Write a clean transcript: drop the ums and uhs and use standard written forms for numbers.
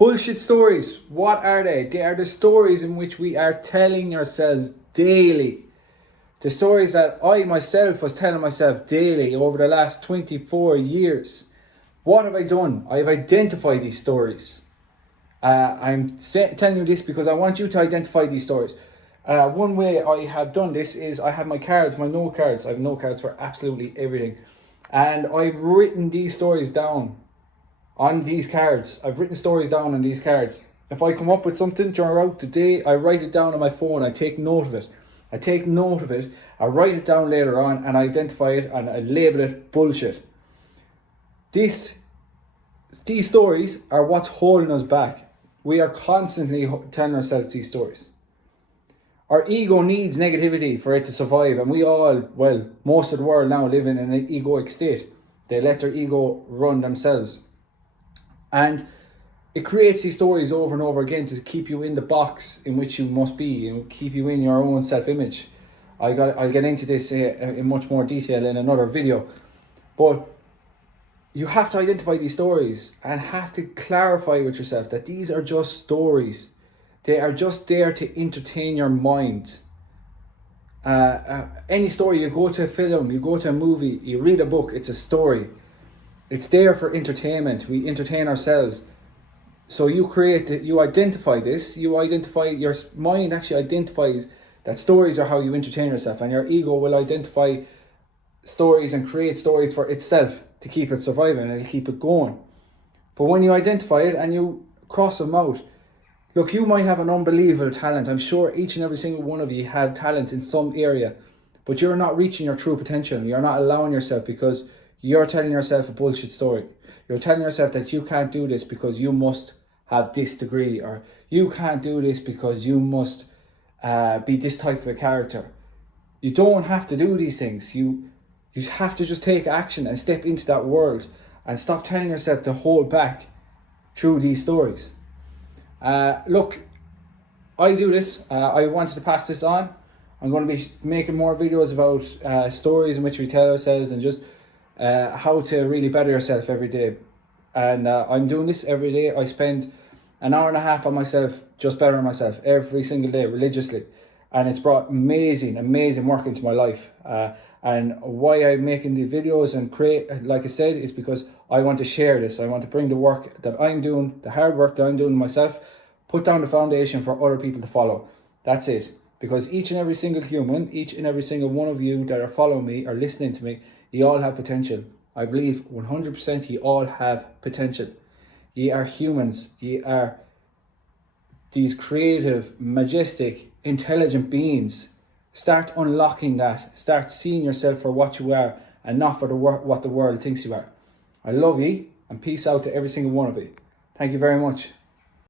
Bullshit stories, what are they? They are the stories in which we are telling ourselves daily. The stories that I myself was telling myself daily over the last 24 years. What have I done? I have identified these stories. I'm telling you this because I want you to identify these stories. One way I have done this is I have my cards, my note cards. I have note cards for absolutely everything. And I've written these stories down on these cards. I've written stories down on these cards. If I come up with something throughout the day, I write it down on my phone. I take note of it. I write it down later on and I identify it and I label it bullshit. These stories are what's holding us back. We are constantly telling ourselves these stories. Our ego needs negativity for it to survive, and we all, well, most of the world now live in an egoic state. They let their ego run themselves. And it creates these stories over and over again to keep you in the box in which you must be and keep you in your own self-image. I'll get into this in much more detail in another video. But you have to identify these stories and have to clarify with yourself that these are just stories. They are just there to entertain your mind. Any story, you go to a film, you go to a movie, you read a book, it's a story. It's there for entertainment. We entertain ourselves. So you identify this, your mind actually identifies that stories are how you entertain yourself, and your ego will identify stories and create stories for itself to keep it surviving and it'll keep it going. But when you identify it and you cross them out, look, you might have an unbelievable talent. I'm sure each and every single one of you have talent in some area, but you're not reaching your true potential. You're not allowing yourself because you're telling yourself a bullshit story. You're telling yourself that you can't do this because you must have this degree, or you can't do this because you must be this type of a character. You don't have to do these things. You have to just take action and step into that world and stop telling yourself to hold back through these stories. Look, I do this. I wanted to pass this on. I'm going to be making more videos about stories in which we tell ourselves and just how to really better yourself every day. And I'm doing this every day. I spend an hour and a half on myself, just bettering myself every single day religiously. And it's brought amazing work into my life. And why I'm making these videos and create, like I said, is because I want to share this. I want to bring the work that I'm doing, the hard work that I'm doing myself, put down the foundation for other people to follow. That's it. Because each and every single human, each and every single one of you that are following me or listening to me, you all have potential. I believe 100% you all have potential. Ye are humans. Ye are these creative, majestic, intelligent beings. Start unlocking that. Start seeing yourself for what you are and not for what the world thinks you are. I love you, and peace out to every single one of you. Thank you very much.